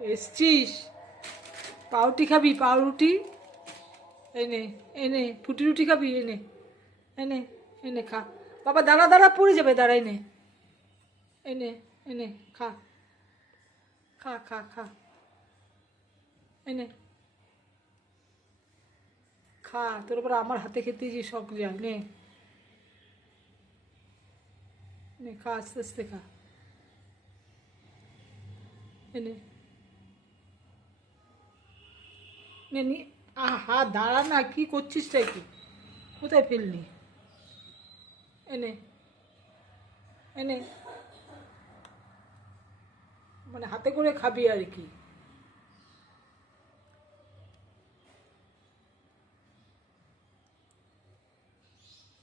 এসছিস? পাউরুটি খাবি? পাউরুটি এনে এনে ফুটি রুটি খাবি? এনে এনে এনে খা। বাবা দাঁড়া দাঁড়া, পড়ে যাবে, দাঁড়া। এনে এনে এনে খা, খা খা খা, এনে খা। তোর উপর আমার হাতে খেতে যে শখ যায়। নে নে খা, আস্তে আস্তে খা। এনে নে নি। আহা দাঁড়া না, কি করছিস তাই? কি কোথায় ফেললি? এনে এনে মানে হাতে করে খাবি আর কি।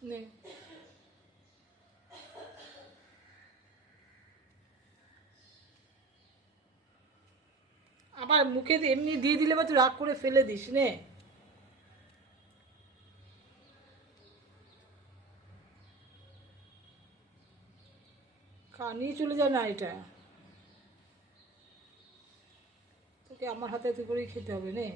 নে আবার মুখে এমনি দিয়ে দিলে বা তুই রাগ করে ফেলে দিস। নে খা, নিয়ে চলে যায় না এটা। তোকে আমার হাতে হাতে করেই খেতে হবে। নে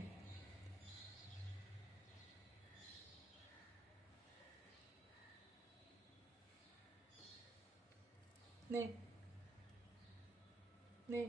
নে নে